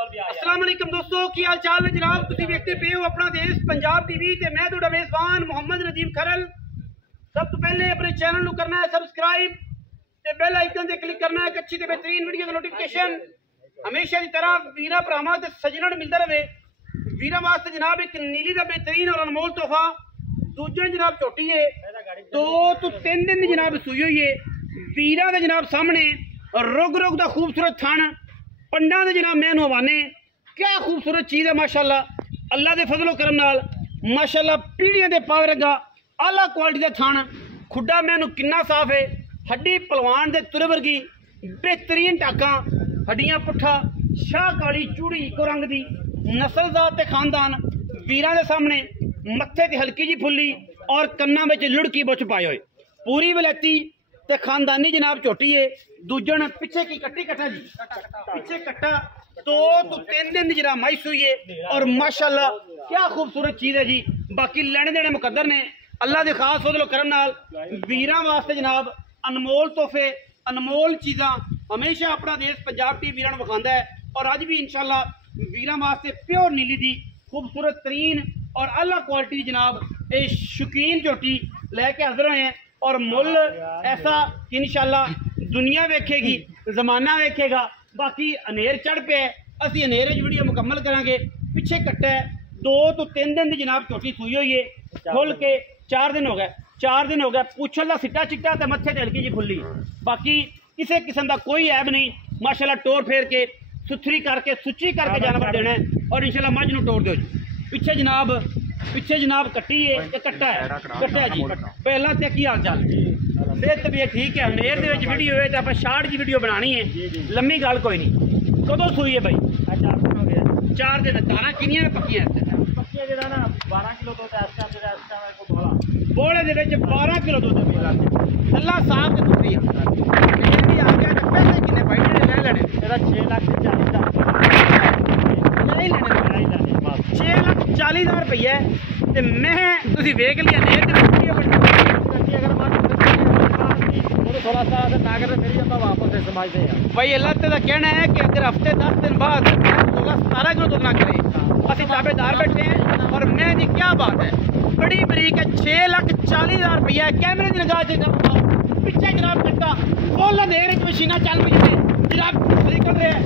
अस्सलाम वालेकुम दोस्तों, की हाल चाल है जनाब। तुसीं वेखदे पे हो अपना देश पंजाब टीवी ते मैं तुहाडा मेज़बान मोहम्मद नदीम खरल। सब तो पहले अपने चैनल को करना है सबसक्राइब ते बेल आइकन ते क्लिक करना है। एक अच्छी ते बेहतरीन वीडियो का नोटिफिकेशन हमेशा की तरह वीरा भरावां ते सज्जनां नूं मिलदा रहे। वीरा वास्ते जनाब एक नीली दा बेहतरीन और अनमोल तोहफा। दूजा जनाब झोटी है 2 तो 3 दिन की जनाब सूई हुई है। वीरा दे जनाब सामने रुग रुग दा खूबसूरत थण पंडा दे जनाब मैं हवाने। क्या खूबसूरत चीज़ है माशाल्लाह। अल्लाह के फजलो करम नाल माशाल्लाह पीढ़ियां दे पावे रगा आला क्वालिटी का थण। खुड्डा मैनू किन्ना साफ है। हड्डी पलवान दे तुरे वर्गी बेहतरीन टाकां हड्डियां पुट्ठा शाह काली चूड़ी इको रंग दी नस्लजात ते खानदान। वीरां दे सामने मत्थे ते हल्की जी फुल्ली और कन्ना में लुड़की बुछ पाए हुए पूरी वलैती ते खानदानी जनाब झोटी है। दूजन पिछे की कट्टी कट्टा जी पिछे कट्टा 2 तो 3 दिन जनाब माई सुई है और माशाल्लाह क्या खूबसूरत चीज़ है जी। बाकी लेने देने मुकद्दर ने अल्लाह के खास फजलो करम नाल वीरां वास्ते जनाब अनमोल तोहफे अनमोल चीज़ां हमेशा अपना देश पंजाब टीवी वीरां नूं विखांदा है। और अज भी इंशाल्लाह वीरां वास्ते प्योर नीली दी खूबसूरत तरीन और अला क्वालिटी जनाब ये शौकीन झोटी लैके हाजिर हुए हैं। और मुल ऐसा कि इंशाल्लाह दुनिया वेखेगी जमाना वेखेगा। बाकी अनेर चढ़ पे असी अनेरे वीडियो मुकम्मल करांगे। पिछे कट्टा है 2 तो 3 दिन की जनाब झोटी सूई हुई है। खुल के 4 दिन हो गए 4 दिन हो गए। पूछल का सिट्टा चिट्टा तो मत्थे ते हल्की जी फुल्ली। बाकी किसी किस्म का कोई ऐब नहीं माशाल्लाह। टोर फेर के सुथरी करके सुची करके जानवर देना है और इंशाल्लाह मझ नूं टोर दो जी। पिछे जनाब कट्टी है कट्टा है जी। पहला तो की हाल चाल सेहत भी ठीक है। अनेर दे विच वीडियो है तो आप शार्ट जी वीडियो बनानी है लम्मी गल कोई नहीं। कदों सूई है भाई? 4 दिन। धारा किनियां ने पक्कियां पक्कियां ना 12 किलो बोले दे विच 12 किलो दुध अल्लाह साफ ते दुधी आ गया। पैसे किन्ने भाई ले लेने? तेरा 6,40,000 6,40,000 रुपये ते मैं तुसीं वेख लिया नेर दे वीडियो बनी अगर थोड़ा सा ना कर मेरी अम्मा वापस है समझते हैं भाई। अल्लाह का कहना है कि अगर हफ्ते 10 दिन बाद 16-17 किलो दूध ना करे असं ताबेदार बैठे हैं। और मैं जी क्या बात है बड़ी बरीक है। 6,40,000 रुपया कैमरे की निगाह से पिछे जनाब कट्टा फुल अंधेरे मशीना चल पई जनाब निकल रहे हैं।